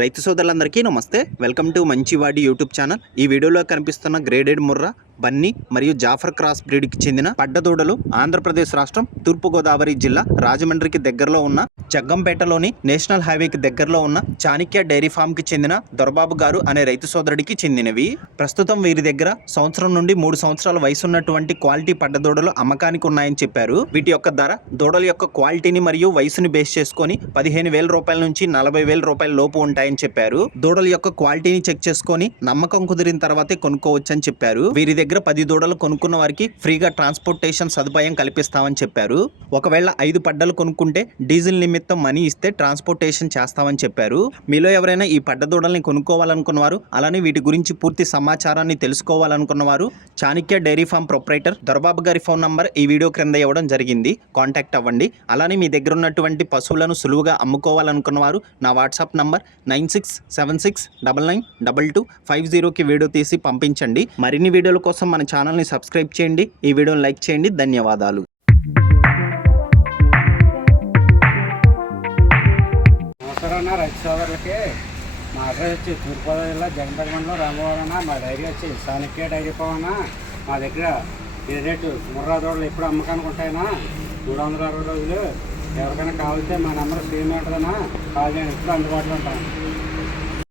రైతు సోదరులందరికీ నమస్తే. వెల్కమ్ టు మంచివాడి యూట్యూబ్ ఛానల్. ఈ వీడియోలో కనిపిస్తున్న గ్రేడెడ్ ముర్రా, బన్నీ మరియు జాఫర్ క్రాస్ బ్రీడ్కి చెందిన పడ్డదూడలు ఆంధ్రప్రదేశ్ రాష్ట్రం తూర్పుగోదావరి జిల్లా రాజమండ్రికి దగ్గరలో ఉన్న జగ్గంపేటలోని నేషనల్ హైవేకి దగ్గరలో ఉన్న చాణక్య డైరీ ఫామ్కి చెందిన దొరబాబు గారు అనే రైతు సోదరుడికి చెందినవి. ప్రస్తుతం వీరి దగ్గర సంవత్సరం నుండి 3 సంవత్సరాల వయసు ఉన్నటువంటి క్వాలిటీ పడ్డదూడలు అమ్మకానికి ఉన్నాయని చెప్పారు. వీటి యొక్క ధర దూడల యొక్క క్వాలిటీని మరియు వయసుని బేస్ చేసుకొని 15,000 రూపాయల నుంచి 40,000 రూపాయల లోపు ఉంటాయని చెప్పారు. దూడల యొక్క క్వాలిటీని చెక్ చేసుకొని నమ్మకం కుదిరిన తర్వాతే కొనుక్కోవచ్చని చెప్పారు. వీరి దగ్గర 10 దూడలు కొనుక్కున్న వారికి ఫ్రీగా ట్రాన్స్పోర్టేషన్ సదుపాయం కల్పిస్తామని చెప్పారు. ఒకవేళ 5 పడ్డలు కొనుక్కుంటే డీజిల్ నిమిత్తం మనీ ఇస్తే ట్రాన్స్పోర్టేషన్ చేస్తామని చెప్పారు. మీలో ఎవరైనా ఈ పడ్డ దూడల్ని కొనుక్కోవాలనుకున్నవారు, అలానే వీటి గురించి పూర్తి సమాచారాన్ని తెలుసుకోవాలనుకున్నవారు Chanakya dairy farm proprietor Dorababu గారి ఫోన్ నంబర్ ఈ వీడియో క్రింద ఇవ్వడం జరిగింది. కాంటాక్ట్ అవ్వండి. అలానే మీ దగ్గర ఉన్నటువంటి పశువులను సులువుగా అమ్ముకోవాలనుకున్నవారు నా వాట్సాప్ నంబర్ 9676992250కి వీడియో తీసి పంపించండి. మరిన్ని వీడియోల కోసం మన ఛానల్ని సబ్స్క్రైబ్ చేయండి. ఈ వీడియోని లైక్ చేయండి. ధన్యవాదాలు. నమస్కారం రైతు సోదరులకి. మా అడ్రస్ వచ్చి తూర్పుగోదావరి జిల్లా జగన్పేట మండలం రామవరం. మా డైరీ వచ్చి చాణక్య డైరీ ఫామ్. మా దగ్గర ఈ రేటు ముర్రా దూడలు ఎప్పుడు అమ్మకానికి ఉంటాయన్నా 360 రోజులు. ఎవరికైనా కావాలంటే మా నెంబర్ స్క్రీన్ ఉంటుందన్నా కాల్ చేయండి. ఎప్పుడు అందుబాటులో ఉంటాను.